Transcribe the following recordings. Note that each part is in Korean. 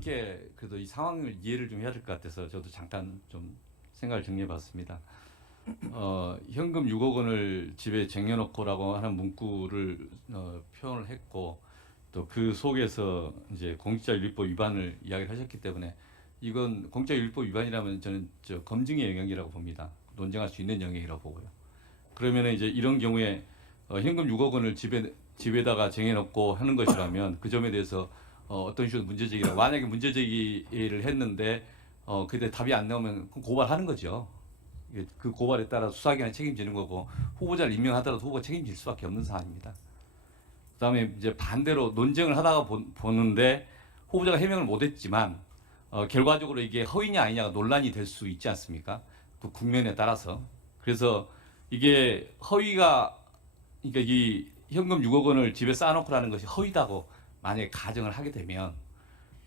함께 그래도 이 상황을 이해를 좀 해야 될 것 같아서 저도 잠깐 좀 생각을 정리해봤습니다. 현금 6억 원을 집에 쟁여놓고라고 하는 문구를 표현을 했고 또 그 속에서 이제 공직자윤리법 위반을 이야기를 하셨기 때문에 이건 공직자윤리법 위반이라면 저는 검증의 영역이라고 봅니다. 논쟁할 수 있는 영역이라고 보고요. 그러면 이제 이런 경우에 현금 6억 원을 집에다가 쟁여놓고 하는 것이라면 그 점에 대해서 어떤 식으로 문제제기를 만약에 문제제기를 했는데 그때 답이 안 나오면 고발하는 거죠. 그 고발에 따라 수사기관이 책임지는 거고 후보자를 임명하더라도 후보가 책임질 수밖에 없는 사안입니다. 그다음에 이제 반대로 논쟁을 하다가 보는데 후보자가 해명을 못했지만 결과적으로 이게 허위냐 아니냐가 논란이 될 수 있지 않습니까? 그 국면에 따라서. 그래서 이게 허위가 그러니까 이 현금 6억 원을 집에 쌓아놓고라는 것이 허위다고 만약에 가정을 하게 되면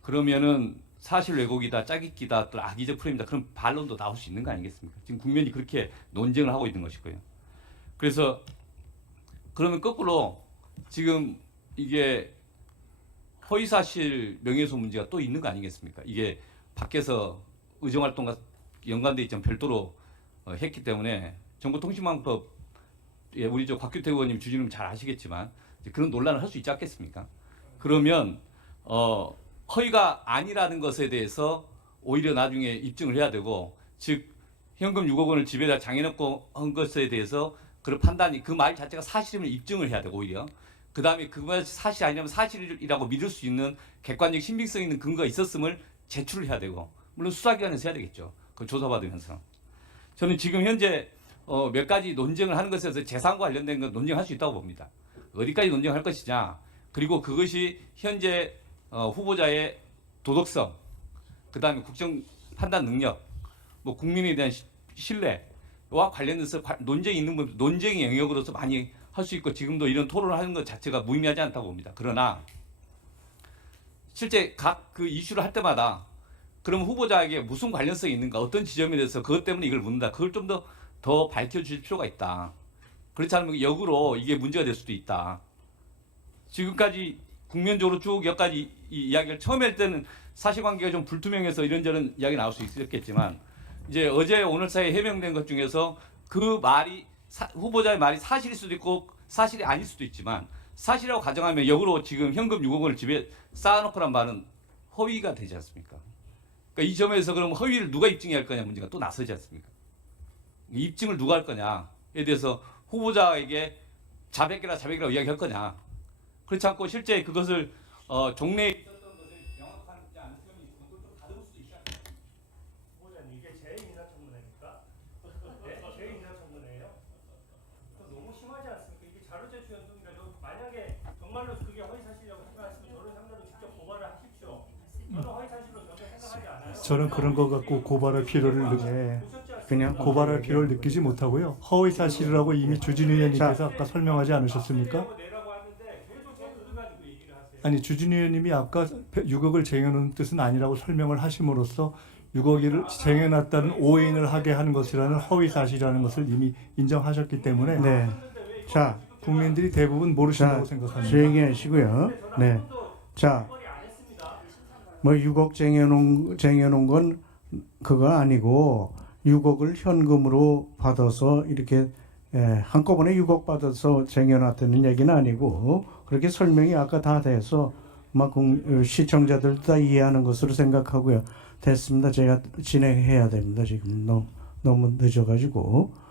그러면은 사실 왜곡이다, 짜깁기다, 또 악의적 프레임이다 그런 반론도 나올 수 있는 거 아니겠습니까? 지금 국면이 그렇게 논쟁을 하고 있는 것이고요. 그래서 그러면 거꾸로 지금 이게 허위사실 명예훼손 문제가 또 있는 거 아니겠습니까? 이게 밖에서 의정활동과 연관돼 있지만 별도로 했기 때문에 정보통신망법 우리 곽규태 의원님 주진우님 잘 아시겠지만 그런 논란을 할 수 있지 않겠습니까? 그러면 허위가 아니라는 것에 대해서 오히려 나중에 입증을 해야 되고 즉 현금 6억 원을 집에다 장해놓고 한 것에 대해서 그런 판단이 그 말 자체가 사실임을 입증을 해야 되고 오히려 그 다음에 그것이 사실이 아니라면 사실이라고 믿을 수 있는 객관적 신빙성 있는 근거가 있었음을 제출을 해야 되고 물론 수사기관에서 해야 되겠죠. 그 조사받으면서 저는 지금 현재 몇 가지 논쟁을 하는 것에서 재산과 관련된 건 논쟁할 수 있다고 봅니다. 어디까지 논쟁할 것이냐 그리고 그것이 현재 후보자의 도덕성 그 다음에 국정 판단 능력 뭐 국민에 대한 신뢰와 관련해서 논쟁이 있는 부분 논쟁의 영역으로서 많이 할 수 있고 지금도 이런 토론을 하는 것 자체가 무의미하지 않다고 봅니다. 그러나 실제 각 그 이슈를 할 때마다 그럼 후보자에게 무슨 관련성이 있는가 어떤 지점에 대해서 그것 때문에 이걸 묻는다 그걸 좀 더 밝혀줄 필요가 있다. 그렇지 않으면 역으로 이게 문제가 될 수도 있다. 지금까지 국면적으로 쭉 여기까지 이 이야기를 처음에 할 때는 사실관계가 좀 불투명해서 이런저런 이야기 나올 수 있었겠지만 이제 어제 오늘 사이에 해명된 것 중에서 그 말이 후보자의 말이 사실일 수도 있고 사실이 아닐 수도 있지만 사실이라고 가정하면 역으로 지금 현금 6억 원을 집에 쌓아놓고란 말은 허위가 되지 않습니까? 그러니까 이 점에서 그럼 허위를 누가 입증해야 할 거냐 문제가 또 나서지 않습니까? 입증을 누가 할 거냐에 대해서 후보자에게 자백이라고 이야기할 거냐 그렇지 않고 실제 그것을 종래에 있었던 것을 명확하지 않은 점이 있으면 그걸 좀 다듬을 수도 있지 않습니까? 후보자님 이게 제2인사청문회입니까? 네? 제2인사청문회예요? 너무 심하지 않습니까? 이게 자료 제출 연속이라 만약에 정말로 그게 허위사실이라고 생각하시면 저를 상대로 직접 고발을 하십시오. 저는 허위사실로 전혀 생각하지 않아요. 저는 그런 거 갖고 고발할 필요를 그냥 고발할 필요를 느끼지 못하고요. 허위 사실이라고 이미 주진우 의원님께서 아까 설명하지 않으셨습니까? 아니 주진우 의원님이 아까 6억을 쟁여놓은 뜻은 아니라고 설명을 하심으로써 6억을 쟁여놨다는 오인을 하게 하는 것이라는 허위 사실이라는 것을 이미 인정하셨기 때문에 네. 자, 국민들이 대부분 모르신다고 생각합니다. 조용히 하시고요. 네. 자, 뭐 6억 쟁여놓은 건 그거 아니고 6억을 현금으로 받아서 이렇게 한꺼번에 6억 받아서 쟁여놨다는 얘기는 아니고 그렇게 설명이 아까 다 돼서 막 시청자들도 다 이해하는 것으로 생각하고요. 됐습니다. 제가 진행해야 됩니다. 지금 너무 늦어가지고.